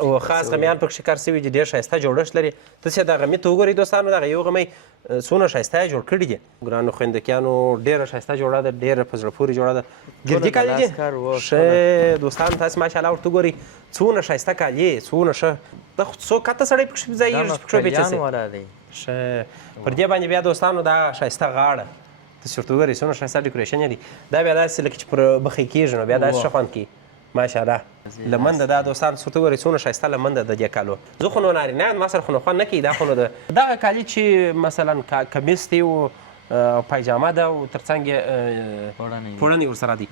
او خاص غمیان پکښې کار سوي دي، ډېر ښایسته جوړښت لري. تاسې دا غمي ته وګورئ دوستانو، دغه یو غمی څونه ښایسته یې جوړ کړي دي. ګرانو خویندکیانو ډېره ښایسته جوړه ده، ډېره په زړه پورې جوړه ده. ګردي کالي دي ښه دوستانو، تاسې ماشاءالله ورته وګورئ څونه ښایسته کالي، څونه ښه. دا خو څو کته سړی پکښې ځایېږي چې پکښې پیچه سي. ښه پر دې باندې بیا دوستانو دا ښایسته غاړه تاسې ورته وګورئ څونه ښایسته ډیکوریشن یې دی. دا بیا داسې لکه چې پر مخې کېږي نو بیا داسې ښه خوند کوي ماشاءالله. لمن ده دا دوستان څه ورته وګورئ څونه ښایسته لمن ده د دې کالو. زه خو نو نارینه یم، ما سره خو نو خوند نه کوي. دا خو نو دغه کالي چې مثلا کمیس دی او پایجامه ده او تر څنګ یې پوړنې ورسره دي.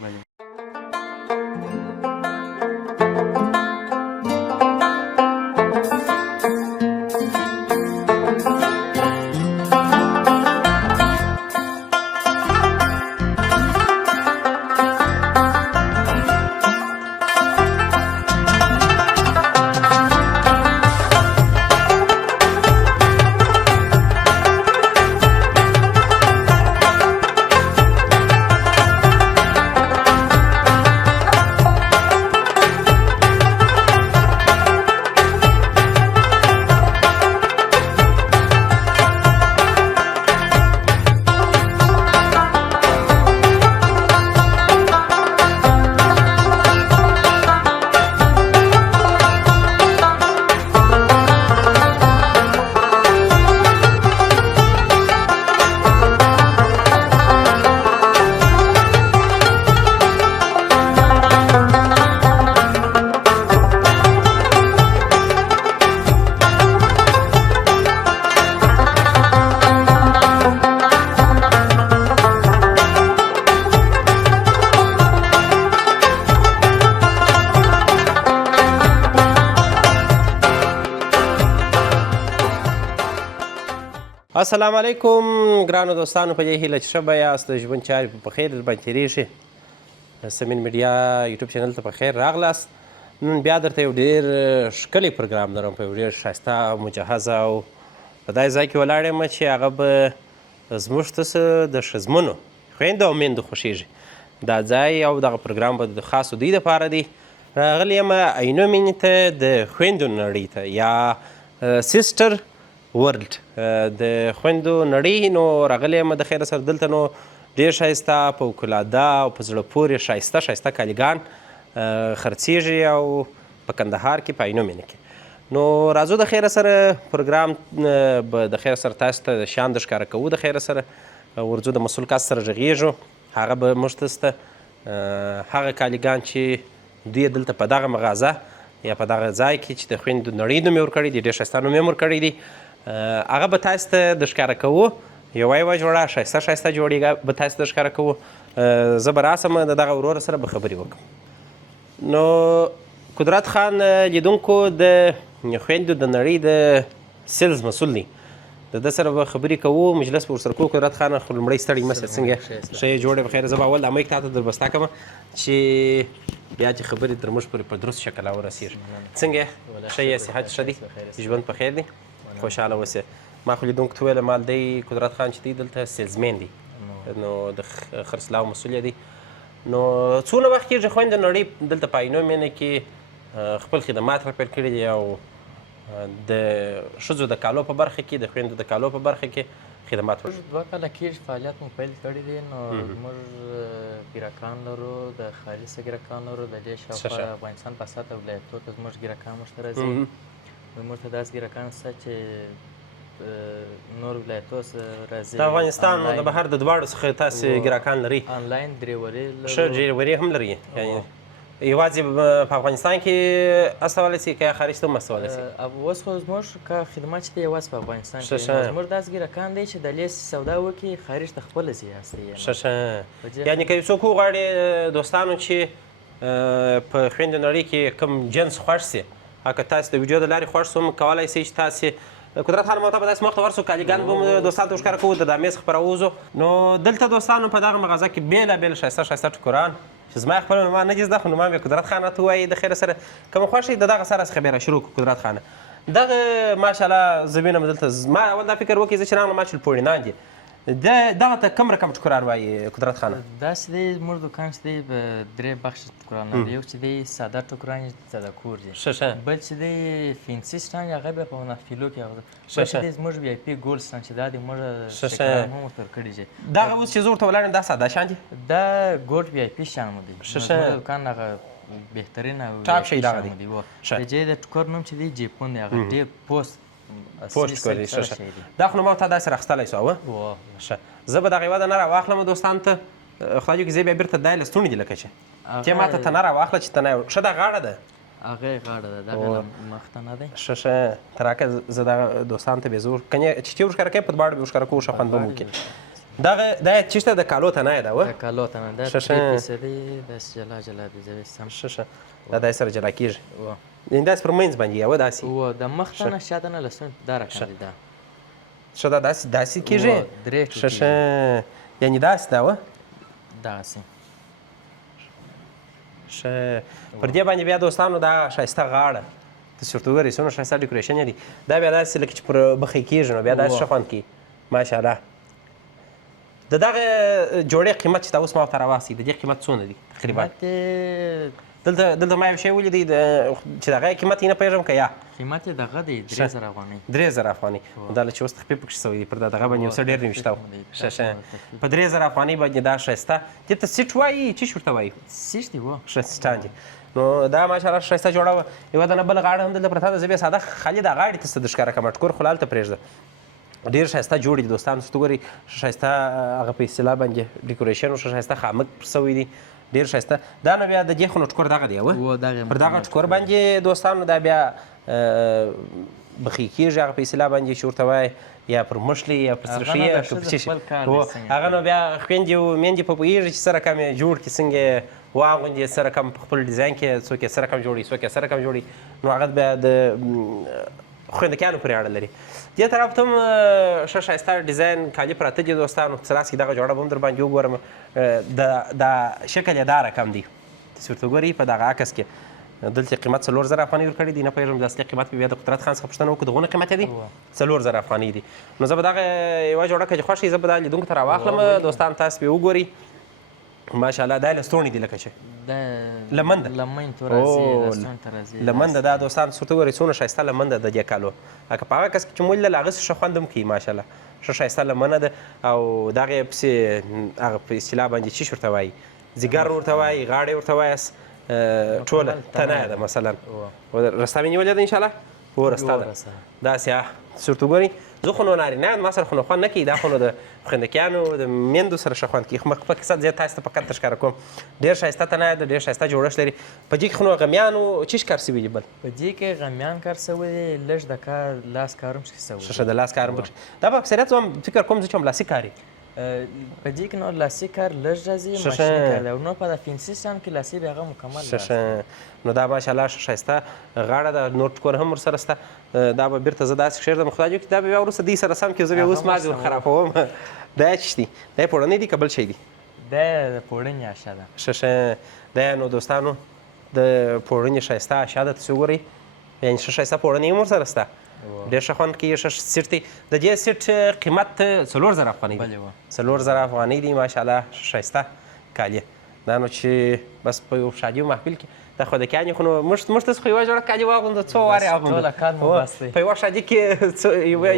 السلام علیکم ګرانو دوستانو، په دې هیله چې ښه به یاست، د ژوند چارې په خیر درباندې تېرېږي. سمین میډیا یوټیوب چینل ته په خیر راغلاست. نن بیا درته یو ډېر ښکلی پروګرام لرم، په یو ډېر ښایسته او مجهزه او په داسې ځای کې ولاړ یم چې هغه به زموږ تاسو د ښځمنو خویندو او میندو خوښېږي. دا ځای او دغه پروګرام به د خاصو دوی دپاره دی. راغلی یم عینو مینې ته، د خویندو نړۍ ته، یا سیسټر ورلډ د خویندو نړۍ. نو راغلی یم د خیره سره دلته نو ډېر ښایسته فوقالعاده او په زړه پورې ښایسته ښایسته کالیګان خرڅېږي او په کندهار کې په عینو مینه کې. نو راځو د خیره سره پروګرام به د خیره سره تاسو ته شیان د ښکاره کوو. د خیره سره ورځو د مسؤل کس سره غږېږو، هغه به موږ تاسو ته هغه کالیګان چې دوی دلته په دغه مغازه یا په دغه ځای کې چې د خویندو نړۍ نوم یې ورکړی دی، ډېر ښایسته نوم یې ورکړی دی، هغه به تاسو ته د ښکاره کوو. یوه جوړه ښایسته ښایسته جوړې به تاسو ته ښکاره کوو. زه به راسم د دغه وروره سره به خبرې وکړم. نو قدرت خان لیدونکو د خویندو د نړۍ د سیلز مسؤل دی، د ده سره به خبرې کوو، مجلس به ورسره کوو. قدرت خان خو لومړی ستړی مه شه، څنګه ښه یې جوړې بخیر. زه به اول دا میک تا ته در بسته کړم چې بیا چې خبرې تر موږ پورې په درست شکل راورسېږي. څنګه ښه یې، صحت ښه دی، ژوند په خیر دی، خوشحاله اوسې. ما خو لیدونکو ته ویله مال دی قدرت خان چې دی دلته سیلزمین دی، نو د خرڅلاو مسؤل دی. نو څونه وخت کېږي خویندو نړۍ دلته په عینو مینه کې خپل خدمات راپیل کړي دي او د ښځو د کالو په برخه کې، د خویندو د کالو په برخه کې خدمات ورکوي؟ 2 کاله کېږي فعالیت مو پیل کړی دی. نو موږ ګیرکان لرو، د خالصه ګیرکان لرو، د دې شاوخوا افغانستان په 7 ولایتو ته زموږ ګیرکان موږ ته راځي. موږ ته داسې ګیرکان شته چې نور ولایتو څخه راځي، د افغانستان او د بهر د دواړو څخه تاسې ګیرکان لرئ. آنلاین ډریوري لرو. ښه ډریوري هم لرئ، یعنې یوازې په افغانستان کې استولی سي که خارج ته هم استولی سي؟ اوس خو زموږ که خدمات چې دی یوازې په افغانستان کې زموږ داسې ګیرکان دی چې د لیس سودا وکړي خارج ته خپله ځي هستې. ښه یعنې که یو څوک وغواړي دوستانو چې په خویندو نړۍ کې کوم جنس خوښ سي، که تاسو د ویډیو د لارې خوښ سوم کولی سئ چې تاسې قدرت خان ما ته به داسې وخت ورسو کالیګان به مو دوستانو ته ورښکاره کوو، د دامې څخه به راووځو. نو دلته دوستانو په دغه مغازه کې بېلابېل ښایسته ښایسته ټوکران چې زما خپله نومان نه دي زده، خو نومان مې قدرت خان راته ووایي د خیره سره که مو خوښ وي د دغه سره څخه بیا راشروع کړو. قدرت خانه دغه ماشاءالله زه وینم دلته، ما اول دا فکر وکړي زه چې راغلم ما چې پوړینان دي، دغه ته کوم رقم ټوکران وایي قدرت خانه؟ داسې دی زموږ دوکان چې دی په درې بخشه ټوکران لري. یو چې دی ساده ټوکران چې د کور دي، بل چې دی فینسي سټانډ هغه بیا په منافیلو کې هغه، بل چې دی زموږ وی آی پي ګولډ سټانډ چې دا دی موږ سټیکران هم ورته ورکړي دي. دغه اوس چې زه ورته ولاړ یم دا ساده شیان دي؟ دا ګولډ وی آی پي شیان مو دي. زموږ دوکان هغه بهترین او ټاپ شی دغه دی. د جې د ټوکر نوم چې دی جیپون دی، هغه ډېر پوست کوي. دا خو نو ما ته داسې راخیستلی سو اوه ښه. زه به دغه یوه دانه راواخلم دوستانو ته، خدای وکړي زه بیا بېرته دا یې لستوڼي دي لکه چې ته ما ته تنه راواخله چې تنه ښه دا غاړه ده، هغه یې غاړه ده، دغه مخ تنه دی. ښه ته راکړه زه دغه دوستانو ته بیا زه کنې چې ور ښکاره کوې په دواړو به ورښکاره کوو ښه خوند به مو وکړي. دغه دا چې شته د کالو تنه یې ده اوه؟ د کالو تنه ده، 3 پیسه دی، داسې جلا جلا دي. زه سم ښه دا داسې سره جلا کېږي، یعنې داسې پر منځ باندې یوه داسې د مخ تنه شا تنه لستوڼي دا رقم دی. دا ښه دا داسې کېږي. ښه یعنې داسې ده اوه داسې. ښه پر دې باندې بیا دوستانو دا ښایسته غاړه داسې ورته وګورئ څومره ښایسته ډیکوریشن یې دی. دا بیا داسې لکه چې پر مخې کېږي نو بیا داسې ښه خوند کوي ماشاءالله. د دغه جوړې قیمت چې دا اوس ما ورته راواخیستې د دې قیمت څونه دی تقریبا؟ دلته ما یو شی ولیدی چې د هغه قیمت یې نه پوهېږم که یا قیمت یې دغه دی 3000 افغانۍ. 3000 افغانۍ. دا له چې اوس تخفیف پکښې شوی دی پر دغه باندې یو څه ډېر نوشته و. ښه په 3000 افغانۍ باندې دا ښایسته دې ته سیټ وایي چې ورته وایي؟ سیټ دی و. ښه سټانډ دی. نو دا ماشاءالله ښایسته جوړه وه. یوه دانه بله غاړه هم دلته پرته ده، زه بیا ساده خالي دا غاړې ته څه د ښکاره کړم، ټکور خو لا هلته پرېږده. ډېر ښایسته جوړ دي دوستانو، څه ګورئ ښایسته هغه په اصطلاح باندې ډیکوریشن ښه ښایسته خامک شوی دی، ډېر ښایسته. دا نو بیا د دې خو نو ټکور دغه دی اوه؟ پر دغه ټکور باندې دوستانو دا بیا بخۍ کېږي هغه په اصطلاح باندې چې ورته وایي، یا پر مشلې یا پر سرخي یا که په څه شي هغه نو بیا خویندې او میندې په پوهېږي چې څه رقم یې جوړ کړي، څنګه یې واغوندي، څه رقم په خپل ډیزاین کې څوک یې څه رقم جوړوي، څوک یې څه رقم جوړوي. نو هغه بیا د خویندکیانو پورې اړه لري. دې طرف ته هم ښه ښایسته ډیزاین کالي پراته دي دوستانو. څه راسکې دغه جوړه به هم در باندې وګورم. دا شکل یې دا رقم دی، تاسې ورته وګورئ په دغه عکس کې. دلته قیمت 4000 افغانۍ ورکړی دی، نه پوهېږم د اصلي قیمت بیا د قدرت خان څخه پوښتنه وکړو دغونه قیمت یې دی 4000 افغانۍ دی. نو زه به دغه یوه جوړه که چې خوښ شي زه به دا لیدونکو ته راواخلم دوستان، تاسو به وګورئ ماشاءالله. دا لستوڼي دي لکه چې لمن ده، لمن ده. دا دوستان څه ورته وګورئ څومره ښایسته لمن ده د دې کالو، لکه په هغه کس کې چې مو لیدل هغسې ښه خوند هم کوي ماشاءالله. ښه ښایسته لمنه ده او دغه یې پسې هغه په اصطلاح باندې چې ورته وایي ځیګر ورته وایي، غاړې ورته وایاست، ټوله تنه ده مثلا. رستا مې نیولې ده انشاءالله هو رستا ده داسې څه ورته وګورئ. زه خو نو نارینه یم ما سره خو نو خوند نه کوي، دا خو نو د خویندکیانو د میندو سره ښه خوند کوي. خو په قصد زه تاسو ته فقط ښکاره کوم ډېر ښایسته تنه ده، ډېر ښایسته جوړښت لري. په دې کې خو نو غمیانو څه کار شوي دي؟ بل په دې کې غمیان کار شوی دی، لږ د کار لاس کار هم شوی دی. ښه د لاس کار هم پکښې دا په اکثریت زه فکر کوم زه چې هم لاسي کار یې په دې کې نو لاسي کار لږ راځي، ماشیني کار دی. او نو په د فینسي سټانډ کې لاسي بیا هغه مکمل ښه. نو دا ماشاءالله ښه ښایسته غاړه ده، نور ټکور هم ورسره شته. دا به بېرته زه داسې کښېږدم خدای وکړي دا به بیا وروسته دوی سره سم کړي، زه بیا اوس مازې ور خرابوم. دا یې څه دي؟ دا یې پوړنی دی که بل شی دی؟ دا د پوړنې اشا ده. ښه دا نو دوستانو د پوړنې ښایسته اشا ده، تاسې وګورئ یعنې ښه ښایسته پوړنې هم ورسره شته، ډېر ښه خوند کوي، ښه سیټ دی. د دې سیټ قیمت 4000 افغانۍ دی. 4000 افغانۍ دی ماشاءالله ښایسته کالي. دا نو چې بس په یو شادي محفل کې د خودکیانې خو نو موږ تاسو خو یوه جوړه کالي واغوندو څو وارې اغوندو په یوه شادي کې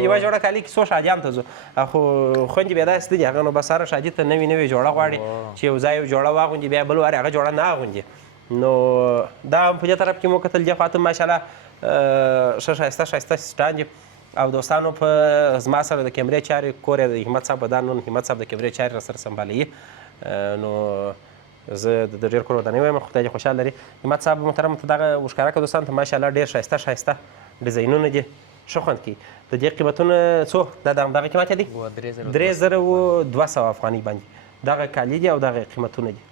یوه جوړه کالي کې څو شادیانو ته ځو، خو خویندې بیا داسې دي هغه نو بس هره شادي ته نوې نوې جوړه غواړي چې یو ځای یو جوړه واغوندي بیا بل وارې هغه جوړه نه اغوندي. نو دا هم په دې طرف کې مو کتل دې خوا ته ماشاءالله ښه ښایسته ښایسته سټانډ او دوستانو په زما سره د کیمرې چارې کور یې د همت صاحب بدان نن همت صاحب د کیمرې چارې راسره سمبالوي. نو زه د ډېر کور ودانۍ وایم، خدای دې خوشحال لري. همت صاحب محترم ته دغه ورښکاره کړه دوستانو ته ماشاءالله ډېر ښایسته ښایسته ډیزاینونه دي، ښه خوند کوي. د دې قیمتونه څو دغه قیمت یې دی 3200 افغانۍ باندې دغه کالي دي او دغه قیمتونه دي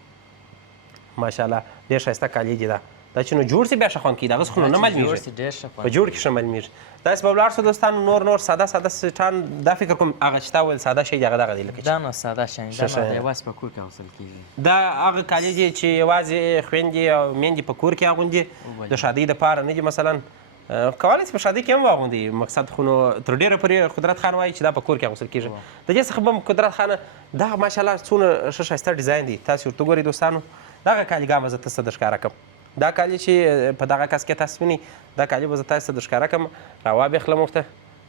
ماشاءالله ډېر ښایسته کالي دي. دا چې نو جوړ سي بیا ښه خوند کوي، دغسې خو نو نه معلومېږي په جوړ کې ښه معلومېږي. داسې به ولاړ شو دوستانو نور ساده ساده سټان دا فکر کوم هغه چې تا ویل ساده شی دی هغه دغه دی لکه دا نو ساده شی دا نو یوازې په کور کې اغوستل کېږي. دا هغه کالي دي چې یوازې خویندې او میندې په کور کې اغوندي، د شادۍ دپاره نه دي مثلا کولی شي په شادي کې هم واغوندي مقصد خو نو تر ډېره پورې قدرت خان وایي چې دا په کور کې اغوستل کېږي د دې څخه به هم قدرت خانه دغه ماشاءالله څونه ښه ښایسته ډیزاین دي تاسو ورته ګورئ دوستانو دغه کالیګان به زه تاسو ته درښکاره کړم دا کالي چې په دغه کس کې تاسو وینئ دا کالي به زه تاسو ته درښکاره کړم راوابېخلم ورته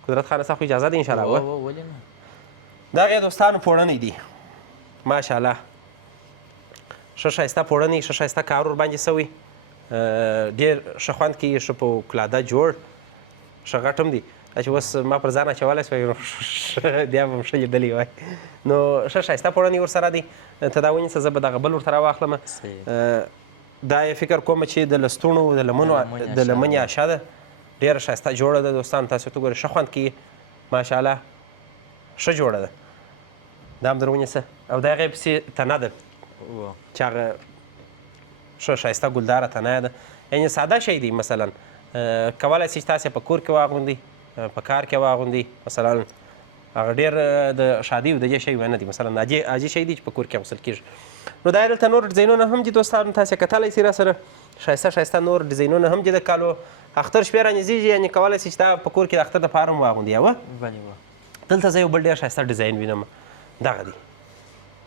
قدرت خانه ستا خو اجازه ده انشاءالله ولې نه دغه دوستانو پوړنی دي ماشاءالله ښه ښایسته پوړنی ښه ښایسته کار ورباندې سوی ډېر ښه خوند کوي ښه په کلاده جوړ ښه غټ هم دي دا چې اوس ما پر ځان اچولی سوی نو بیا به هم ښه لیدلی وای نو ښه ښایسته پوړنی ورسره دي ته دا ونیسه زه به دغه بل ورته راواخلم دا یې فکر کوم چې د لستوڼو د لمنو د لمنې آشه ده ډېره ښایسته جوړه ده دوستانو تاسو ورته ګورئ ښه خوند کوي ماشاءالله ښه جوړه ده دا هم در ونیسه او د هغې پسې تنه ده چې هغه ښه ښایسته ګلداره تنه ده یعنې ساده شی دی مثلا کولی شي چې تاسې په کور کې واغوندئ په کار کې واغوندئ مثلا هغه ډېر د شادي د دې شی نه دي مثلا عاجي شی دی چې په کور کې اغوستل کېږي نو دا دلته نور ډیزاینونه هم دي دوستانو تاسې کتلی شئ راسره ښایسته ښایسته نور ډیزاینونه هم دي د کالو اختر شپې رانږدېږي یعنې کولی شي چې دا په کور کې د اختر دپاره هم واغوندي اوه دلته زه یو بل ډېر ښایسته ډیزاین وینم دغه دی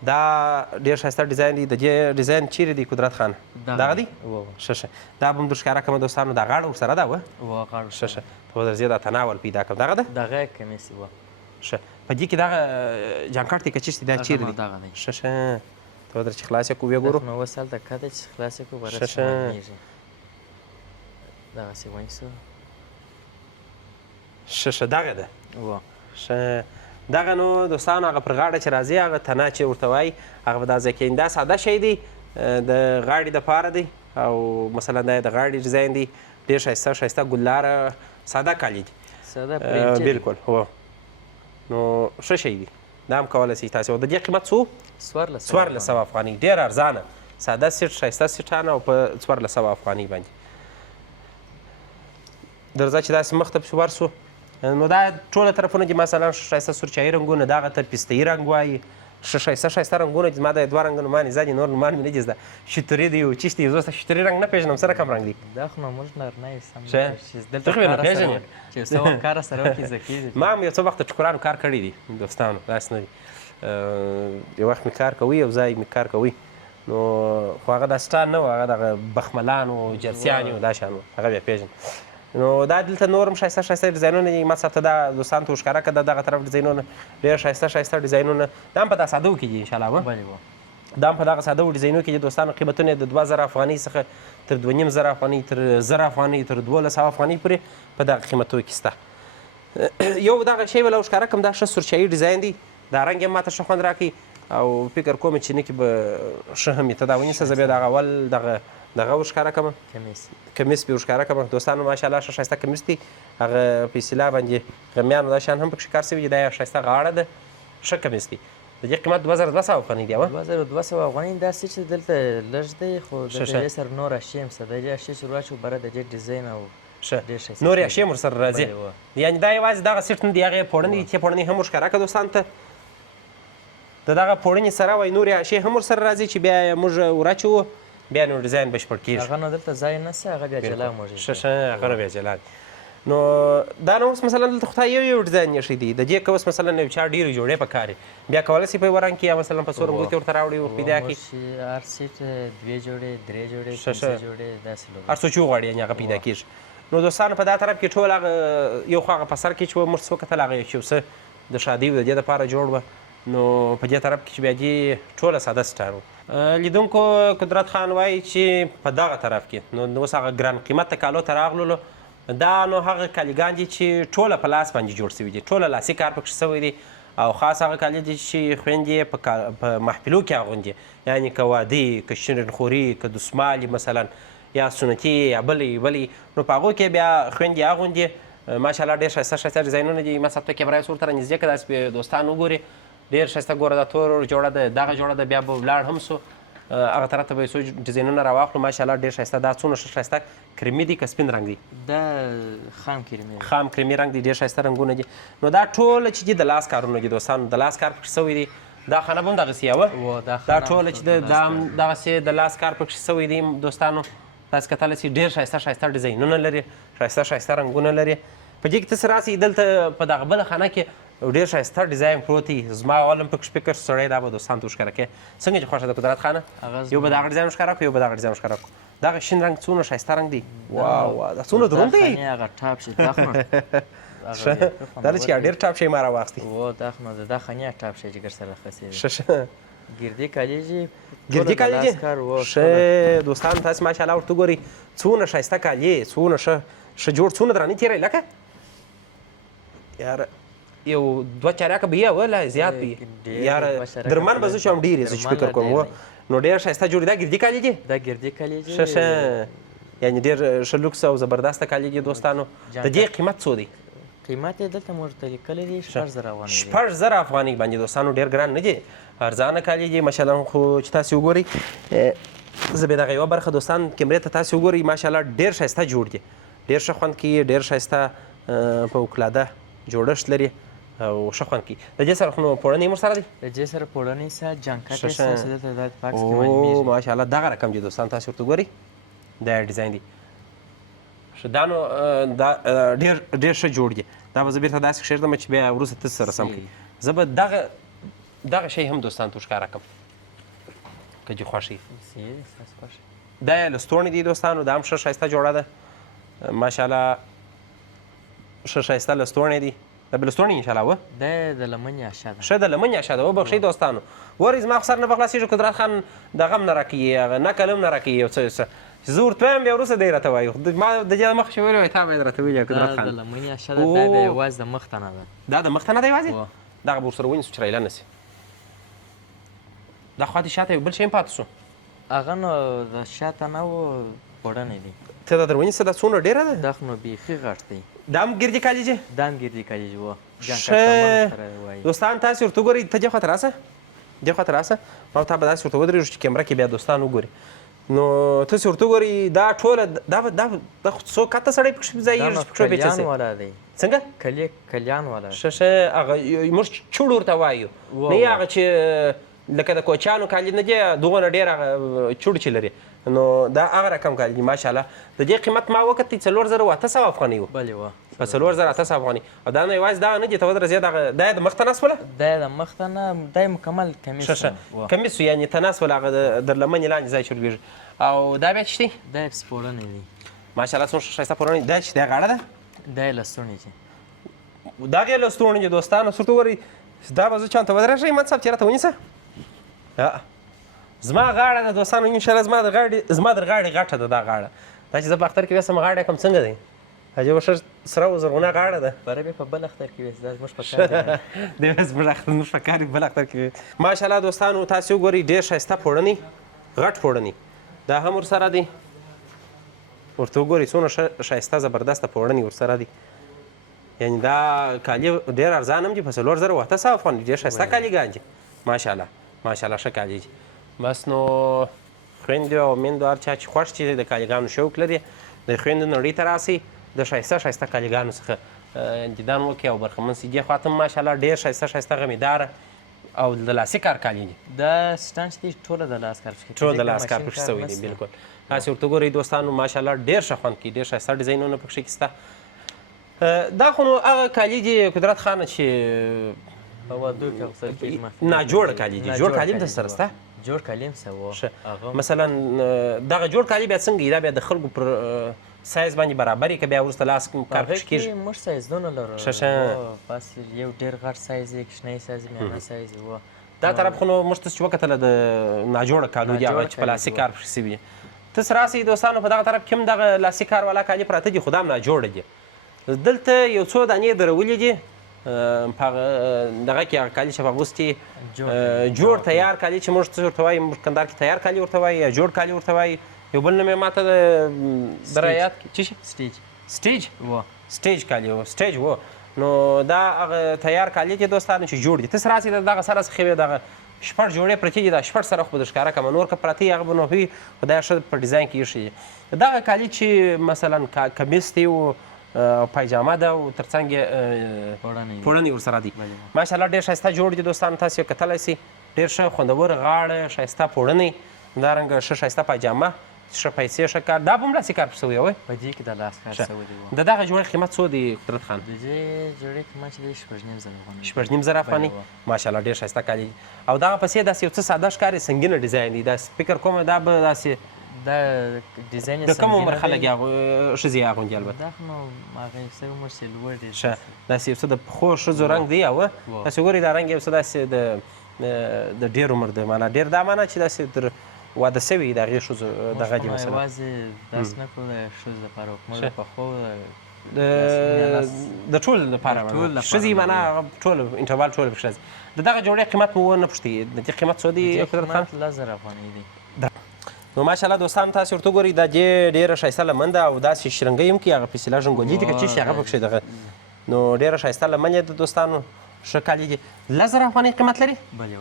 دا ډېر ښایسته ډیزاین دی د دې ډیزاین چیرې دی قدرت خان دغه دی ښه ښه دا به هم در ښکاره کړم دوستانو دا غاړه ورسره ده ښه ښه ته به در زه دا تناول پیدا کړم دغه ده دغه کمیس ښه په دې کې دغه جانکاټ دی که چیشت دی دا چیرې دی ښه ښه ته به در چې خلاص یې کړو بیا ګورو نو اوس هلته کته چې خلاص یې کړو برس دغسې ونیسو ښه ښه دغه ده ښه دغه نو دوستانو هغه پر غاړه چې راځي هغه تنه چې ورته وایي هغه به دا ځای کوي دا ساده شی دی د غاړې دپاره دی او مثلا دا د غاړې ډیزاین دی ډېر ښایسته ښایسته ګلداره ساده کالي دي بلکل هو نو ښه شی دی دا هم کولی شئ تاسې او د دې قیمت څو 1400 افغانۍ ډېر ارزانه ساده سیټ ښایسته سیټان او په 1400 افغانۍ باندې درځه چې داسې مخ ته پسې ورسو نو دا ټوله طرفونه دي مثلا ښایسته سورچایي رنګونه دغه ته پستهیي رنګ وایي ښه ښایسته ښایسته رنګونه دي زما د دوه رنګه نومان یې زده دي نور نومان مې نه دي زده شتري دی یو چیشت دی زه شتري رنګ نه پېژنم څه رقم رنګ دی دا خو نو موږ نارنه یې سم ته خو یې نه پېژنې چې یو څه وخت کار سره وکړي زه کېږي ما هم یو څه وخت د ټکرانو کار کړی دی دوستانو داسې نه دي یو وخت مې کار کوي یو ځای مې کار کوي نو خو هغه دا سټان نه و هغه دغه بخملان و جرسیان و دا شیان و هغه بیا پېژنم نو دا دلته نور هم ښایسته ښایسته ډیزاینونه دي ما ته دا دوستانو ته وښکاره کړه دغه طرف ډیزاینونه ډېر ښایسته ښایسته ډیزاینونه دا هم په دا سادهو کې دي انشاءالله دا هم په دغه ساده ډیزاینو کې دي دوستانو قیمتونه یې د 2000 افغانۍ څخه تر 2500 افغانۍ تر 1000 افغانۍ تر 1200 افغانۍ پورې په دغه قیمتو کې شته یو دغه شی به له وښکاره کړم دا ښه سورچایي ډیزاین دی دا رنګ یې ماته ښه خوند راکوي او فکر کوم چې نه کې به ښه هم وي ته دا ونیسه زه بیا دغه اول دغه وښکاره کړم کمیس به وښکاره کړم دوستانو ماشاءالله ښه ښایسته کمیس دی هغه په اصطلاح باندې غمیانو دا شیان هم پکښې کار شوي دي دا یې ښایسته غاړه ده ښه کمیس دی د دې قیمت 2200 افغانۍ دی 2200 افغانۍ دا څه چې دلته لږ دی خو د دې سره نور اشیاء هم شته د دې اشیاء چې ور واچوو بره د دې ډیزاین او ښه نورې اشیاء هم ورسره راځي یعنې دا یوازې دغه سیټ نه دي هغې پوړنې دي چې پوړنې هم ورښکاره کړه دوستانو ته د دغه پوړنې سره وایي نورې اشیاء هم ورسره راځي چې بیا یې موږ ور بیا نو ډیزاین بشپړ کېږي هغه نو دلته ځای نشته هغه بیا جلا موجود ښه ښه هغه نو بیا جلا نو دا نو اوس مثلا دلته خو یو ډیزاین ایښی دی د دې که اوس مثلا یو چا ډېرې جوړې په کار بیا کولی شي په یوه رنګ کې یا مثلا په څو رنګو کې ورته راوړي ور پیدا کړي هر سیټ 2 جوړې 3 جوړې 5 جوړې داسې لوګ هر څو چې وغواړي یعنې هغه پیدا کېږي نو دوستانو په دا طرف کې ټول هغه یو خو هغه په سر کې چې موږ څه وکتل هغه چې یو څه د شادي د دې دپاره جوړ وه نو په دې طرف کې چې بیا دې ټوله ساده سټار و لیدونکو قدرت خان وایي چې په دغه طرف کې نو اوس هغه ګران قیمته کالو ته راغللو دا نو هغه کالیګان دي چې ټوله په لاس باندې جوړ شوي دي ټوله لاسي کار پکښې شوی دی او خاص هغه کالي دي چې خویندې په محفلو کې اغوندي یعنې که واده که شیرینخوري که دسمالي مثلا یا سنتي یا بلې نو په هغو کې بیا خویندې اغوندي ماشاءالله ډېر ښایسته ښایسته ډیزاینونه دي ما صاحب ته کیمره یې ورته رانږدې کړه داسې دوستان وګوري ډېر ښایسته ګوره دا تور جوړه ده دغه جوړه ده بیا به ولاړ هم سو هغه طرف ته به یې څو ډیزاینونه راواخلو ماشاءالله ډېر ښایسته دا څونه ښه ښایسته کریمي دي که سپین رنګ دی دا خام کریمي رنګ دی ډېر ښایسته رنګونه دي نو دا ټوله چې دي د لاس کارونه دي دوستانو د لاس کار پکښې شوی دی دا خانه به هم دغسې یوه دا ټوله چې دا هم دغسې د لاس کار پکښې شوی دی دوستانو تاسو کتلی سئ ډېر ښایسته ښایسته ډیزاینونه لري ښایسته ښایسته رنګونه لري په دې کې تاسو راسئ دلته په دغه بله خانه کې ډېر ښایسته ډیزاین پروت دی زما اول هم پکې فکر سړی دا به دوستانو ته وښکاره کوې څنګه چې خوښه ده قدرت خانه یو به دغه ډیزاین وښکاره کړو یو به دغه ډیزاین وښکاره کړو دغه شین رنګ څومره ښایسته رنګ دی واو دا څومره دروند دی هغه ټاپ شي دا خو دا چې ډېر ټاپ شی ما راواخیستی و دا خو نو دا خانیه ټاپ شي چې ګر سره خسي ښه ګردی کالیجی ګردی کالیجی ښه دوستان تاسو ماشاءالله ورته ګورئ څومره ښایسته کالي څومره ښه جوړ څومره درانه تیری لکه یاره یو دوه چارکه به یې ولا زیات وي یاره درمن به زه چې هم ډېر زه چې فکر کوم نو ډېر ښایسته جوړ دا ګردی کالي دي دا ګردی کالیجی ښه یعنی ډېر ښه لوکس او زبردسته کالي دي دوستانو د دې قیمت څو دی قیمت یې دلته موږ ته لیکلی دی 6,000 افغانۍ 6,000 افغانۍ باندې دوستانو ډېر ګران نه دي ارزانه کالي دي ماشاءالله خو چې تاسو وګورئ زه به دغه یوه برخه دوستان کیمرې ته تاسو وګورئ ماشاءالله ډېر ښایسته جوړ دي ډېر ښه خوند کوي ډېر ښایسته فوقالعاده جوړښت لري او ښه خوند کوي د دې سره خو نو پوړنی هم ورسره دی د دې سره پوړنی سره جانکټ یې ستاسو دلته دا باکس کې معلومیږي ماشاءالله دغه رقم دي دوستان تاسو ورته ګورئ دا ډیزاین دی ښه دا نو دا ډېر ښه جوړ دي دا به زه بیرته داسې کښېږدم چې بیا وروسته تاسو سره سم کړي زه به دغه شی هم دوستانو ته ښکاره کړم که دې خوښ دا یې لستوڼي دي دوستانو دا هم ښه ښایسته جوړه ده ماشاءالله ښه ښایسته لستوڼي دي دا به لستوڼي انشاءالله و دا د لمنې اشا ده ښه د لمنې اشا ده وبخښئ دوستانو ورې زما خو سر نه به خلاصېږي قدرت خان دغه هم نه راکوي هغه نکل هم نه راکوي یو څه زه ورته وایم بیا وروسته دی راته وایي ما د دې مخکې چې ویلي وای تا باید راته ویلي قدرت خان دا د لمنې اشا ده دا بیا یوازې د مخ ته نه ده دا د مخ ته نه ده یوازې دغه به ورسره ونیسو چې رایله نه سي دا خوا دې شاته یو بل شی هم پاتې شو هغه نو د شاته نه و پوړنی دی ته دا در ونیسه دا څومره ډېره ده دا خو نو بیخي غټ دی دا هم ګردي کالیجي دا هم ګردي کالیجي و دوستان تاسو ورته وګورئ ته دې خواته راسه دې خواته راسه ما تا به داسې ورته ودرېږو چې کیمره کې بیا دوستان وګوري نو تاسو ورته وګورئ دا ټوله دا خو څو کته سړی پکښې ځایږي پکښې کلیان والا دی څنګه کلیان والا ښه هغه موږ چوړ ورته وایو نه هغه چې لکه د کوچیانو کالي نه دي دغونه ډېر هغه چوړ چې لري نو دا هغه رقم کالي دي ماشاءالله د دې قیمت ما وکتې 4,800 افغانۍ و بلې وه په 4,800 افغانۍ او دا نه یوازې دغه نه دي ته ودرېږې دا یې د مخ ته نس وله دا یې د مخ ته نه دا یې مکمل کمیس کمیس و یعنې ته نس وله هغه در لمنې لاندې ځای چې ورګېږي او دا بیا چې دی دا یې پسې پوړنی دی ماشاءالله څومره ښایسته پوړنی دا چې دی غاړه ده دا یې لستوڼي چې دغه یې لستوڼي دي دوستانو څورته وګورئ دا به زه چانته ودرېږئ احمد صاحب چې راته ونیسه زما غاړه ده دوستانو انشاءالله زما در غاړې غټه ده دا غاړه دا چې زه په اختر کې ویسم غاړه کوم څنګه دی عجیبه ښه سره و زرغونه غاړه ده بره بیا په بل اختر کې ویس دا زموږ په کار دی زموږ په کار بل اختر کې ماشاءالله دوستانو تاسې وګورئ ډېر ښایسته پوړنی غټ پوړنی دا هم ورسره دی ورته وګورئ څومره ښایسته زبردسته پوړنی ورسره دی یعنې دا کالي ډېر ارزان هم دي په 4,800 افغانۍ ډېر ښایسته کالیګان دي ماشاءالله ماشاءالله ښه کالي دي بس نو خویندو او میندو هر چا چې خوښ چې د کالیګانو شوق لري د خویندو نړۍ ته راسئ د ښایسته ښایسته کالیګانو څخه دیدن وکړئ او برخمن سئ دې خوا ته هم ماشاءالله ډېر ښایسته ښایسته غمیداره او د لاسي کار کالي دي دا سټان چې دي ټوله د لاس کار ټول د لاس کار پکښې سوی دي بلکل تاسې ورته وګورئ دوستانو ماشاءالله ډېر ښه خوند کوي ډېر ښایسته ډیزاینونه پکښې کې شته دا خو نو هغه کالي دي قدرت خانه چې په وادو کې اغوستل کېږي ناجوړ کالي دي جوړ کالي هم درته سره شته جوړ کالي هم څه و مثلا دغه جوړ کالي بیا څنګه دا بیا د خلکو پر سایز باندې برابر یې که بیا وروسته لاس کار پکښې کېږي موږ سایزونه لرو بس یو ډېر غټ سایز دی کوچنی سایز میانه سایز و دا طرف خو نو موږ تاسو چې وکتله د ناجوړه کالو دي هغه چې په لاسي کار پکښې سوي دي تاسو راسئ دوستانو په دغه طرف کې هم دغه لاسي کار والا کالي پراته دي خو دا هم ناجوړه دي دلته یو څو دانې درولې دي په دغه کې هغه کالي چې په اغوستي جوړ تیار کالي چې موږ ورته وایو موږ کندهار کې تیار کالي ورته وایي یا جوړ کالي ورته وایي یو بل نوم یې ماته د رایات کې څه شي سټیج کالي و سټیج و نو دا هغه تیار کالي دي دوستانو چې جوړ دي تاسو راسئ دغه سره څخه دغه شپږ جوړې پرتې دي دا شپږ سره خو به در ښکاره کړم نور که پرتې هغه به نو وي خو دا ښه په ډیزاین کې ایښي دي دغه کالي چې مثلا کمیس دی و پایجامه ده او تر څنګ یې پوړنی ورسره دي ماشاءالله ډېر ښایسته جوړ دي دوستانو تاسو یې کتلی سئ ډېر ښه خوندور غاړه ښایسته پوړنی همدارنګه ښه ښایسته پایجامه ښه پیسې ښه کار دا به هم لاسي کار پرې شوی وی په دې کې د لاس کار شوی دی د دغه جوړې قیمت څو دی قدرت خان د دې جوړې قیمت چې دی 6.5 افغانۍ 6.5 افغانۍ ماشاءالله ډېر ښایسته کالي او دغه پسې داسې یو څه ساده ښکاري سنګینه ډیزاین دی داسې فکر کوم دا به داسې دا ډیزاین د کوم عمر خلک ښځې یې اغوندي البته دا خو نو هغه سر عمر چې لوړ دی ښه داسې یو څه د پښو ښځو رنګ دی او داسې وګورئ دا رنګ یو څه داسې د ډېر عمر د معنا ډېر دا معنا چې داسې تر واده سوي د هغې ښځو دغه دي مثلا یوازې داسې نه کړو د ښځو دپاره موږ د پښو د ټول لپاره ښځې معنا ټول انټروال ټول پکې ښځې د دغه جوړې قیمت مو ونه پوښتې د دې قیمت څو دی قدرت خان 10,000 افغانۍ دی نو ماشاءالله دوستان تاسو ورته ګورئ دا ډېره ښایسته لمن ده او داسې شرنګۍ هم کې هغه فیصله ژنګولي دي که څه شي هغه پکښې دغه نو ډېره ښایسته لمن یې د دوستانو ښه کالي دي 10,000 افغانۍ قیمت لري بلې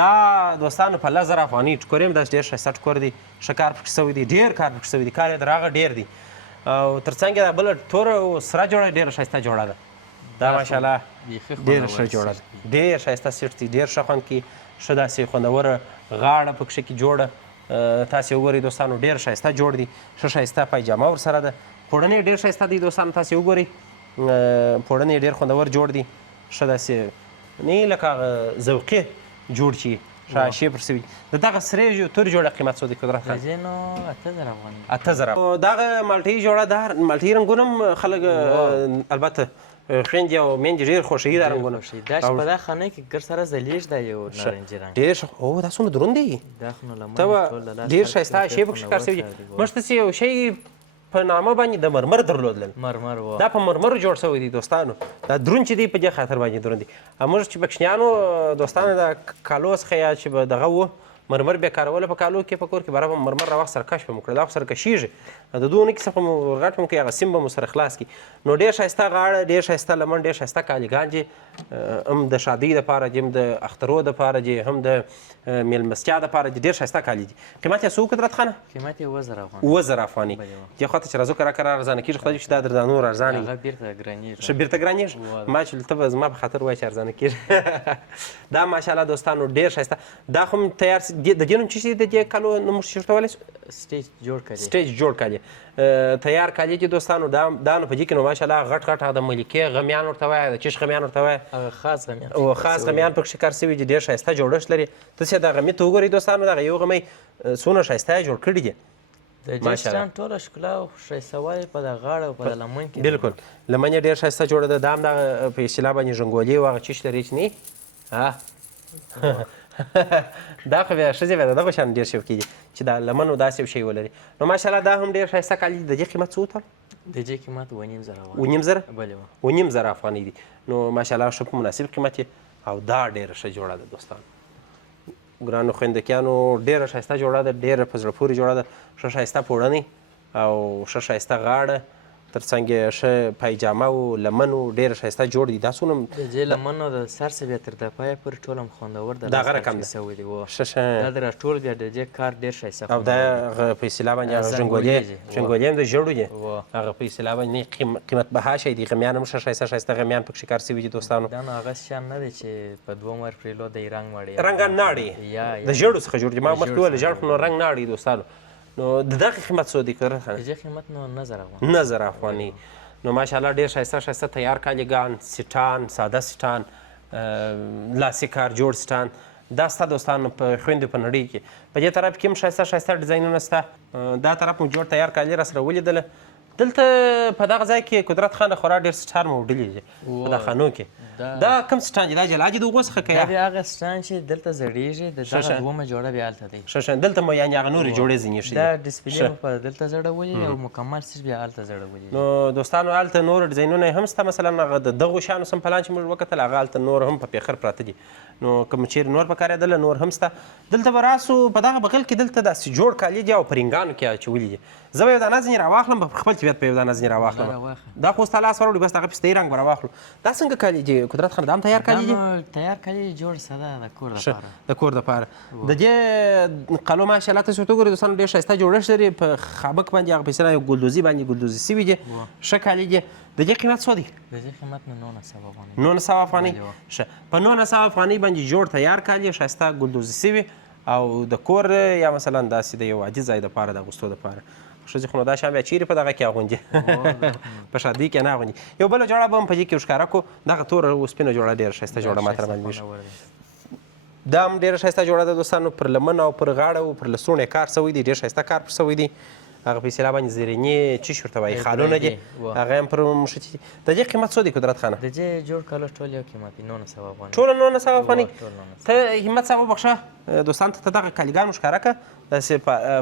دا دوستانو په 10,000 افغانۍ ټکور هم داسې ډېر ښایسته ټکور دی ښه کار پکښې شوی دی ډېر کار پکښې شوی دی کار یې د هغه ډېر دی او تر څنګ یې دا بله توره او سره جوړه ډېره ښایسته جوړه ده دا ماشاءالله ډېره ښه جوړه ده ډېر ښایسته سیټ دی ډېر ښه خوند کوي ښه داسې خوندوره غاړه پکښې کې جوړه تاسې وګورئ دوستانو ډېر ښایسته جوړ دی ښه ښایسته پایجامه ورسره ده پوړنې ډېر ښایسته دی دوستانو تاسې وګورئ پوړنې ډېر خوندور جوړ دی ښه داسې نه لکه هغه ذوقي جوړ چې شاشې پر سوي د دغه سرې تورې جوړه قیمت څو دی قدرت خان؟ د دې نو 8,000 افغانۍ 8,000 دغه مالټۍ جوړه دا مالټۍ رنګونه هم خلک البته خویندې او میندې ډېر خوښوي دا رنګونه دا چې په دا خانه کې ګر سره ځلیږي دا یو نارنجي رنګ ډېر ښه او دا څومره دروند دی دا خو نو لمن ته به ډېر ښایسته شی پکښې کار شوي دي موږ داسې یو شی په نامه باندې د مرمر درلودل مرمر و دا په مرمرو جوړ شوی دی دوستانو دا دروند چې دی په دې خاطر باندې دروند دی موږ چې بکشنیانو دوستانو د کالو څخه یا چې به دغه و مرمر بیا کارول په کالو کې په کور کې برابر مرمر راوخت سره کش به مو کړه دا خو سره کشیږي د دوه نه کیسه خو مو ورغټ مو کوي هغه سیم به مو سره خلاص کړي نو ډېر ښایسته غاړه ډېر ښایسته لمن ډېر ښایسته کالیګان دي هم د شادۍ دپاره دي هم د اخترو دپاره دي هم د میلمستیا دپاره دي ډېر ښایسته کالي دي قیمت یې څو قدرت خانه قیمت یې 10,000 افغانۍ 10,000 افغانۍ دې خوا ته چې راځو که راکره ارزانه کېږي خدای چې دا در نور ارزانه هغه بیرته ګرانېږي ښه بیرته ګرانېږي ما چې ته به زما په خاطر وایې چې ارزانه کېږي دا ماشاءالله دوستانو ډېر ښایسته دا خو هم تیار د دې نوم څه شي د دې کالو نوم ورته ورته سټیج جوړ کړي سټیج جوړ کړي تیار کالي دي دوستانو دا نو په دې کې نو ماشاءالله غټ غټ هغه د ملکې غمیان ورته وایي د چش غمیان ورته وایي هغه خاص غمیان او خاص غمیان پکښې کار شوي دي ډېر ښایسته جوړښت لري تاسې دا غمي ته وګورئ دوستانو دغه یو غمی څونه ښایسته یې جوړ کړي دي د جسټان ټوله ښکلا او ښایستهوالی په د غاړه او په د لمن کې بلکل لمن یې ډېر ښایسته جوړه ده دا هم دغه په اصطلاح باندې ژنګولي او هغه چیش لري چې نه دا خو بیا ښځې بیا د دغو شیانو ډېر شوقي دي چې دا لمن او داسې یو شی ولري نو ماشاءالله دا هم ډېر ښایسته کالي دي د دې قیمت څه وتل د دې قیمت 9,500 9,500 افغانۍ دي نو ماشاءالله ښه په مناسب قیمت یې او دا ډېره ښه جوړه ده دوستانو ګرانو خویندکیانو ډېره ښایسته جوړه ده ډېره په زړه پورې جوړه ده ښه ښایسته پوړنۍ او ښه ښایسته غاړه تر څنګ یې ښه پایجامه او لمن و ډېره ښایسته جوړ دي دا څونه د دې لمن او د سر څه بیا تر د پایه پورې ټول هم خوندور د هغه رقم ده شوی دی ښه دا د راټول بیا د دې کار ډېر ښایسته او دا هغه په اصطلاح باندې هغه ژنګولي هم د ژړو دي هغه په اصطلاح باندې قیمت بها شی دي غمیان هم ښه ښایسته ښایسته غمیان پکښې کار شوي دي دوستانو دا نو هغه شیان نه دی چې په دوه مر پرېلو دی رنګ مړی رنګ ناړي د ژړو څخه جوړ دي ما مخکې وویل ژړ خو نو رنګ ناړي دوستانو نو د دغه قیمت څو دی قدرت خانه؟ د دې قیمت نو 9,000 افغانۍ نو ماشاءالله ډېر ښایسته ښایسته تیار کالیګان سیټان ساده سیټان لاسي کار جوړ سیټان دا ستا دوستانو په خویندو په نړۍ کې په دې طرف کې هم ښایسته ښایسته ډیزاینونه شته دا طرف مو جوړ تیار کالي راسره ولیدله دلته په دغه ځای کې قدرت خانه خورا ډېر سټان موډلې دي په دغه خانو کې دا کوم سټان دي دا جلا دي د هغو څخه که دا بیا هغه سټان چې دلته زړېږي د دغه دومه جوړه بیا هلته دی ښه دلته مو یعنې هغه نورې جوړې ځینې ښه دا ډسپلې مو په دلته زړولي او مکمل سیټ بیا هلته زړولي نو دوستانو هلته نور ډیزاینونه هم شته مثلا هغه د دغو شیانو سم پلان چې موږ وکتل هغه هلته نور هم په پیخر پراته دي نو کوم چیرې نور پکارېدله نور هم شته دلته به راسو په دغه بغل کې دلته داسې جوړ کالي دي او په رنګانو کې اچولي دي زه به یو دانه ځینې راواخلم په خپل طبیعت په یو دانه ځینې راواخلم دا خو ستا لاس وروړي بس هغه پسته رنګ به راواخلو دا څنګه کالي دي قدرت خان دا هم تیار کالي دي تیار کالي جوړ ساده د کور دپاره د کور دپاره د دې قلو ماشاءالله تاسو ورته وګورئ دوستانو ډېر ښایسته جوړښت لري په خابک باندې هغه په اصطلاح یو ګلدوزي باندې ګلدوزي سوي دي ښه کالي دي د دې قیمت څو دی؟ د دې قیمت نو 900 افغانۍ 900 افغانۍ ښه په 900 افغانۍ باندې جوړ تیار کالي ښایسته ګلدوزي سوي او د کور یا مثلا داسې د یو عادي ځای دپاره د اغوستو دپاره ښځې خو نو دا شیان بیا چیرې په دغه کې اغوندي په شادۍ کې نه اغوندي یو بله جوړه به هم په دې کې ښکاره کړو دغه توره وسپینه جوړه ډېره ښایسته جوړه ماته راباندې ویښه دا هم ډېره ښایسته جوړه ده دوستانو پر لمن او پر غاړه او پر لستوڼې کار شوی دی ډېر ښایسته کار پر شوی دی هغه په اصطلاح باندې زرینې چی ورته وایي خالونه دي هغه هم پر مښتي دي د دې قیمت څو دی قدرت خانه د دې جوړ کالو ټول یو قیمت دی 900 افغانۍ ټوله 900 افغانۍ ته همت صاحب وبخښه دوستانو ته دغه کالیګان ښکاره کړه داسې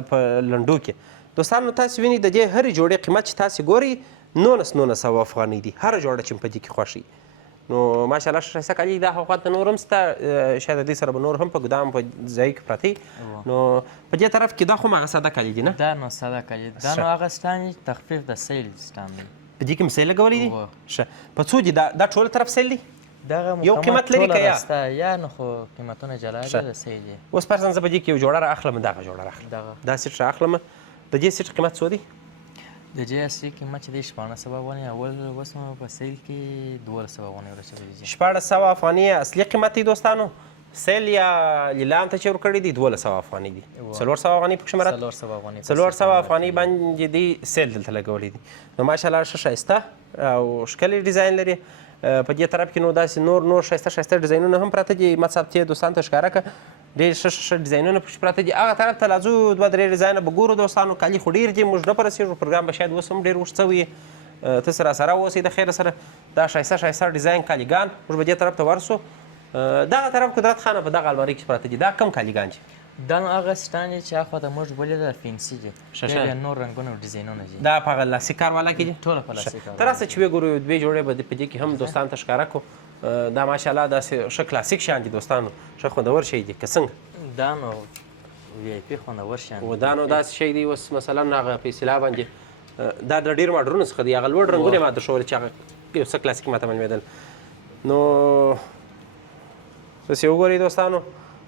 په لنډو کې دوستانو تاسې وینئ د دې هرې جوړې قیمت چې تاسې ګورئ 900 افغانۍ دي هره جوړه چې په دې کې خوښوي نو ماشاءالله ښایسته کالي دا هغه ته نور هم شته شاید د دې سره به نور هم په ګدام په ځای کې پراته نو په دې طرف کې دا خو هغه ساده کالي دي نه دا نو ساده کالي دا نو هغه سټان تخفیف د سیل سټان دی په دې کې هم سیل لګولی دي ښه په څو دي دا ټول طرف سیل دی دغه یو قیمت لري که یا نو خو قیمتونه جلا دي د سیل دي اوس فرضاً زه په دې کې یو جوړه رااخلم دغه جوړه رااخلم دا سیټ رااخلم د دې سیټ قیمت څو دی د دې اصلي قیمت چې دی 1600 افغانۍ اول اوس مو په سیل کې 1200 افغانۍ ورسولی دي 1600 افغانۍ اصلي قیمت دی دوستانو سیل یا لیلام ته چې ورکړي دي 1200 افغانۍ دي 400 افغانۍ پکښې مراد 400 افغانۍ 400 افغانۍ باندې دی سیل دلته لګولی دي نو ماشاءالله ښه ښایسته او ښکلی ډیزاین لري په دې طرف کې نو داسې نور ښایسته ډیزاینونه هم پراته دي مت صاحب ته دوستانو ته ښکاره کړه ډېر ښه ډیزاینونه پکښې پراته دي هغه طرف ته لا ځو 2-3 ډیزاینه به ګورو دوستانو کالي خو ډېر دي موږ نه په رسېږو پروګرام به شاید اوس هم ډېر اوږد شوی ته سره اوسئ د خیره سره دا ښایسته ډیزاین کالیګان موږ به دې طرف ته ورسو دغه طرف قدرت خانه په دغه المارۍ کې پراته دي دا کم کالیګان دي دا نو هغه سټان دی چې هاخوا ته موږ بولې د فینسي دي بیا نور رنګونه او ډیزاینونه دي دا په هغه لاسي کار والا کې دي ټوله په لاسي کار ته راسه چې وګورو یو دوې جوړې به په دې کې هم دوستانو ته ښکاره کړو دا ماشاءالله داسې ښه کلاسیک شیان دي دوستانو ښه خوندور شی دي که څنګه دا نو وی آی پي خوندور شیان و دا نو داسې شی دی اوس مثلا هغه په اصطلاح باندې دا د ډېرو ماډرونو څخه دي هغه لوړ رنګونه یې ماته ښولي چې هغه یو څه کلاسیک ماته معلومېدل نو بس یې وګورئ دوستانو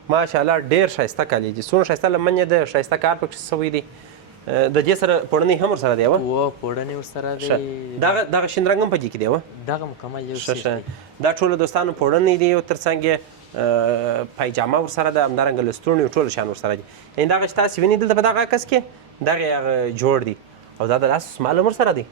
ماشاءالله ډېر ښایسته کالي دي څومره ښایسته لمن یې ده ښایسته کار پکښې شوی دی د دې سره پوړنۍ هم ورسره دی پوړنۍ ورسره دی دغه شین رنګ هم په دې کې دی دغه مکمل یو سیټ دی دا ټوله دوستانو پوړنۍ دی او تر څنګ یې پایجامه ورسره ده همدارنګه لستوڼي ټول شیان ورسره دي یعنې دغه چې تاسې وینئ دلته په دغه عکس کې دغه هغه جوړ دي او دا د لاس سمال هم ورسره دی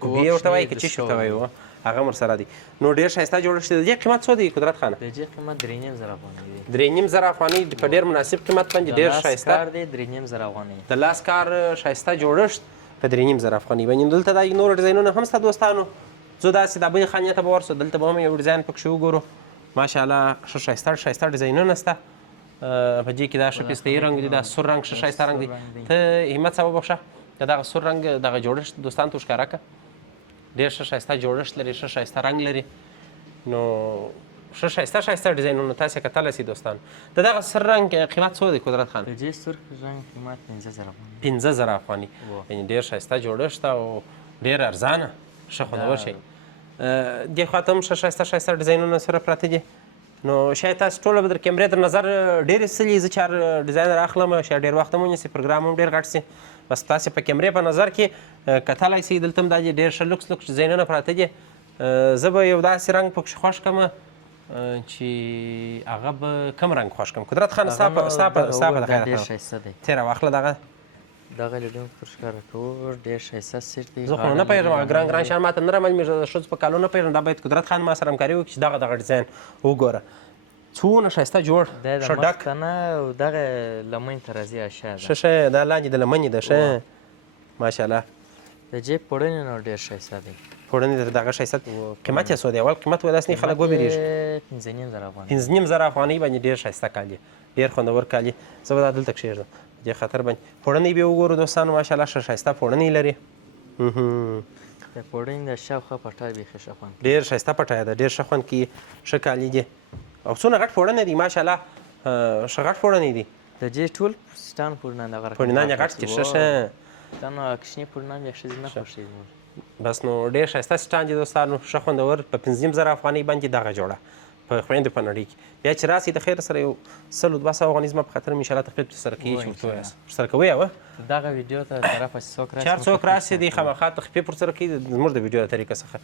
کوبي ورته وایي که چیش ورته وایي هغه هم ورسره دی نو ډېر ښایسته جوړښت دی د دې قیمت څو دی قدرت خانه د دې قیمت 3500 افغانۍ دی 3500 افغانۍ په ډېر مناسب قیمت باندې ډېر ښایسته کار دی 3500 افغانۍ د لاس کار ښایسته جوړښت په 3500 افغانۍ باندې دلته دا نور ډیزاینونه هم شته دوستانو زه داسې دا بلې خانې ته به ورسو دلته به هم یو ډیزاین پکښې وګورو ماشاءالله ښه ښایسته ډیزاینونه شته په دې کې دا ښه پستهي رنګ دی دا سور رنګ ښه ښایسته رنګ دی ته همت صاحب وبخښه که دغه سور رنګ دغه جوړښت دوستانو ته ښکاره کړه ډېر ښه ښایسته جوړښت لري ښه ښایسته رنګ لري نو ښه ښایسته ډیزاینونه تاسې کتلی سئ دوستانو د دغه سور رنګ قیمت څو دی قدرت خان د دې سور رنګ قیمت 15000 افغانۍ 15000 افغانۍ یعنې ډېر ښایسته جوړښت او ډېر ارزانه ښه خوندور شی دې خوا ته هم ښایسته ډیزاینونه سره پراته دي نو شاید تاسو ټوله به در کیمرې در نظر ډېرې څلي زه چې هر ډیزاین راخلم شاید ډېر وخت هم ونیسي پروګرام هم ډېر غټ سي بس تاسې په کیمرې په نظر کې کتلی سئ دلته هم دا دي ډېر ښه لوکس ډیزاینونه پراته دي زه به یو داسې رنګ پکښې خوښ کړم چې هغه به کوم رنګ خوښ کړم قدرت خان ستا په د خیر تېره واخله دغه لیډنګ پر ښکاره کوو ډېر ښایسته سیټ دی زه خو نه پوهېږم ګران شیان ماته نه رامعلومېږي د ښځو په کالو نه پوهېږم دا باید قدرت خان ما سره همکاري وکړي چې دغه ډیزاین وګوره څونه ښایسته جوړ ښه ډک او دغه لمن ته راځي اشیا ده ښه دا لاندې د لمنې ده ښه ماشاءالله د جیب پوړنې نو ډېر ښایسته دی پوړنې د دغه ښایسته قیمت یې څو دی اول قیمت وایي داسې نه خلک وبېرېږي 15000 افغانۍ 15000 افغانۍ باندې ډېر ښایسته کالي ډېر خوندور کالي زه به دا دلته کښېږدم دې خاطر باندې پوړنۍ به وګورو دوستانو ماشاءالله ښه ښایسته پوړنۍ لري د پوړنۍ د شاوخوا پټه بیخي ښه خوند ډېر ښایسته پټه ده ډېر ښه خوند کوي ښه کالي دي او څونه غټ پوړنی دی ماشاءالله ښه غټ پوړنی دی د دې ټول سټان پوړنان دغه پوړنان یې غټ دي ښه دا نو کوچني پوړنان بیا ښځې نه خوښېږي بس نو ډېر ښایسته سټان دي دوستانو ښه خوندور په 15000 افغانۍ باندې دغه جوړه په خویندو په نړۍ کې بیا چې راسئ د خیر سره یو 100-200 افغانۍ زما په خاطر مې انشاءالله تخفیف ترسره کوي چې ورته ووایاست ورسره کوئ دغه ویډیو ته طرفه چې څوک راسي چې هر څوک راسي دی خامخا تخفیف ورسره کوي زموږ د ویډیو د طریقې څخه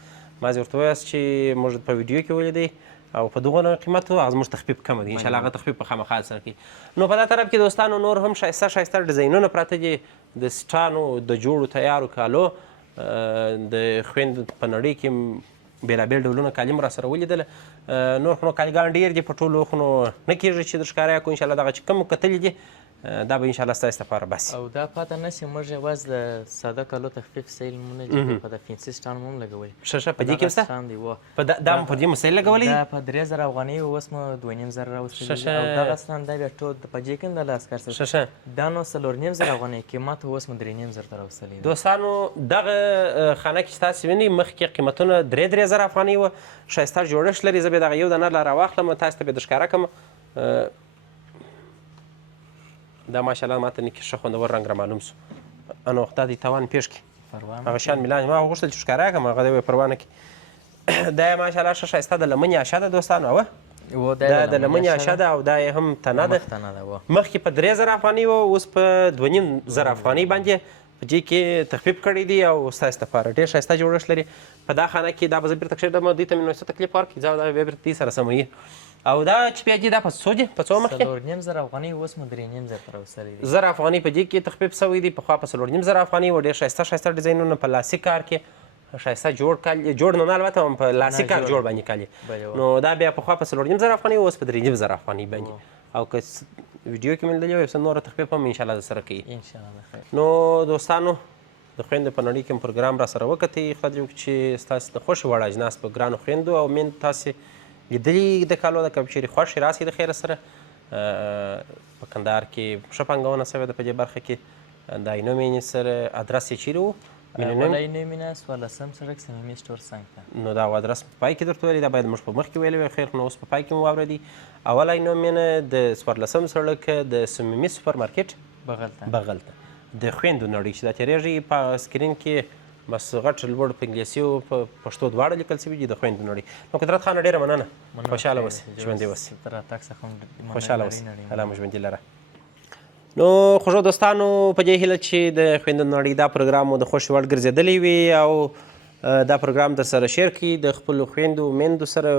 ما ورته ووایاست چې موږ په ویډیو کې ولیدئ او په دغه قیمت هغه زموږ تخفیف کمه دی انشاءالله هغه تخفیف په خامخا سره کوي. نو په دا طرف کې دوستانو نور هم ښایسته ښایسته ډیزاینونه پراته دي د سټانو د جوړو تیارو کالو د خویندو په نړۍ کې بېلابېل ډولونه کالي مو راسره ولیدله. نور خو نو کاليګان ډېر دي په ټولو خو نو نه کېږي چې در ښکاره کړو. انشاءالله دغه چې کوم کتلي دي دا به انشاءالله ستاسو لپاره بس. او دا پاته نه سي موږ یوازې د ساده کالو تخفیف سیل مو نه جوړوو، په د فینسي سټان مو هم لګولی. ښه په دې کې هم شته دا مو په دې مسایل لګولی دا په 3000 افغانۍ اوس مو 2500 راوستلي دي. او دغه سټان دا بیا ټول په دې کې هم د لاس کار سره دا نو 4500 افغانۍ قیمت اوس مو 3500 ته راوستلي دي. دوستانو دغه خانه کې چې تاسو وینئ مخکې قیمتونه 3000 افغانۍ وه. ښایسته جوړښت لري. زه به دغه یو دانه لا راواخلم تاسو ته به در ښکاره کړم. دا ماشاءالله ماته نکي ښه خوندور رنګ را معلوم سو. انو دا دی تاوان پیش کړي هغه شیان مې لاندې ما غوښتل چې ښکاره کړم هغه دی پروا نه کړي. دا یې ماشاءالله ښه ښایسته د لمنې آشه ده دوستانو. دا د لمنې آشه ده او دا یې هم تنه ده. مخکې په 3000 افغانۍ وه اوس په 2500 افغانۍ باندې په دې کې تخفیف کړی دی او ستاسو لپاره ډېر ښایسته جوړښت لري. په دا خانه کې دا به زه بیرته کښېږدم دوی ته مې نو څه تکلیف ورکړي ځه دا بیا بیرته دوی سره سموي. او دا چې بیا دي دا په څو دي په څو مخکې 4500 افغانۍ اوس مو 3500 ته راوستلي دي. 1000 افغانۍ په دې کې تخفیف شوی دی. پخوا په 4500 افغانۍ و. ډېر ښایسته ښایسته ډیزاینونه په لاسي کار کې ښایسته جوړ کالي جوړ نه البته هم په لاسي کار جوړ باندې کالي. نو دا بیا پخوا په 4500 افغانۍ اوس په 3500 افغانۍ باندې. او که ویډیو کې مې لیدلی یو څه نوره تخفیف هم انشاءالله در سره کوي. نو دوستانو د خویندو په نړۍ کې هم پروګرام را سره وکتئ. خدای دې وکړي چې ستاسو د خوښې وړ اجناس په ګرانو خویندو او میندو تاسې لیدلي د کالو د که چیرې خوښ راسئ د خیره سره. په کندهار کې ښه پانګونه شوې ده په دې برخه کې. د عینو مینې سره ادرس یې چیرې و؟ عینو مینه 14 سړک صمیمي سټور څنګ ته. نو دا ادرس په پای کې درته ویلي دا باید موږ په مخکې ویلی وی. خیر نو اوس په پای کې مو واورېدي. اول عینو مینه د 14 سړک د صمیمي سوپر مارکېټ بغل ته د خویندو نړۍ چې دا تېرېږي په سکرین کې بس غټ لوړ په انګلیسي او په پښتو دواړه لیکل شوي دي د خویندو نړۍ. نو قدرت خانه ډېره مننه. خوشحاله اوسئ ژوندي اوسئ خوشحاله اوسئ الله مو ژوندي لره. نو خوږو دوستانو په دې هیله چې د خویندو نړۍ دا پروګرام مو د خوښې وړ ګرځېدلی وي او دا پروګرام در سره شیر کړي د خپلو خویندو میندو سره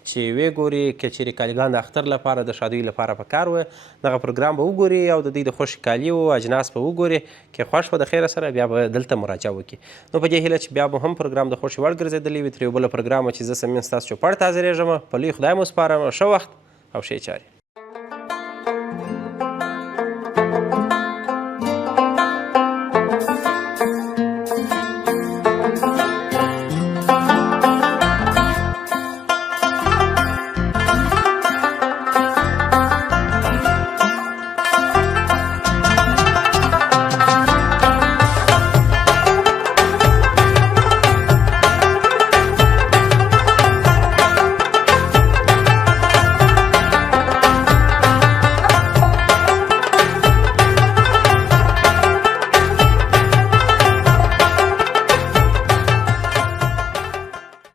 چې ویې ګوري که چیرې کالیګان د اختر لپاره د شادیو لپاره پکار وه دغه پروګرام به وګوري او د دوی د خوښې کالي او اجناس به وګوري. که خوښ به د خیره سره بیا به دلته مراجعه وکړي. نو په دې هیله چې بیا به هم پروګرام د خوښې وړ ګرځېدلی وي. تر یو بله پروګرامه چې زه سمین ستاسو چوپړ ته حاضرېږم. په لوی خدای مو سپارم. ښه وخت او ښې چارې.